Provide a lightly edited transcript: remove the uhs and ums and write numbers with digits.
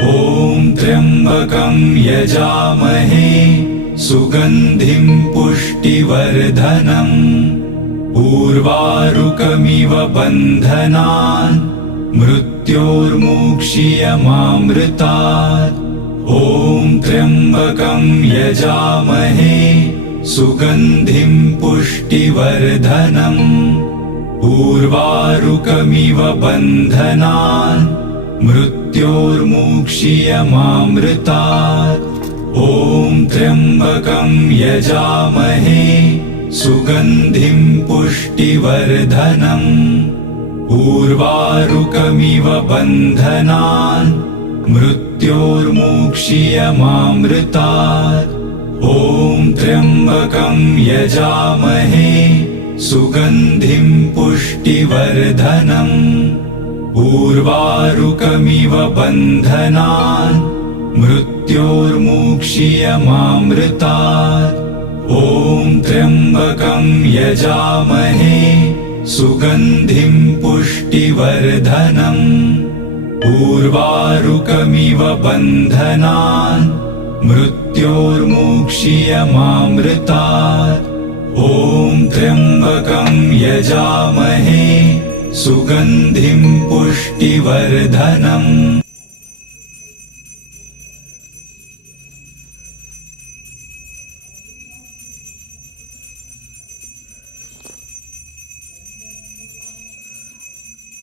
ॐ त्र्यम्बकं यजामहे सुगन्धिं पुष्टिवर्धनम् उर्वारुकमिव बन्धनान् मृत्योर्मुक्षीयमामृतात्। ॐ त्र्यम्बकं यजामहे सुगन्धिं पुष्टिवर्धनम् उर्वारुकमिव बन्धनान् मृत्योर्मुक्षीयमामृतात्। ॐ त्र्यम्बकं यजामहे सुगन्धिं पुष्टिवर्धनम् उर्वारुकमिव बन्धनान् मृत्योर्मुक्षीयमामृतात्। ॐ त्र्यम्बकं यजामहे सुगन्धिं पुष्टिवर्धनम् उर्वारुकमिव बन्धनान् मृत्योर्मुक्षीयमामृतात्। ॐ त्र्यम्बकं यजामहे सुगन्धिं पुष्टिवर्धनम् उर्वारुकमिव बन्धनान् मृत्योर्मुक्षीयमामृतात्। ॐ त्र्यम्बकं यजामहे सुगन्धिं पुष्टिवर्धनम्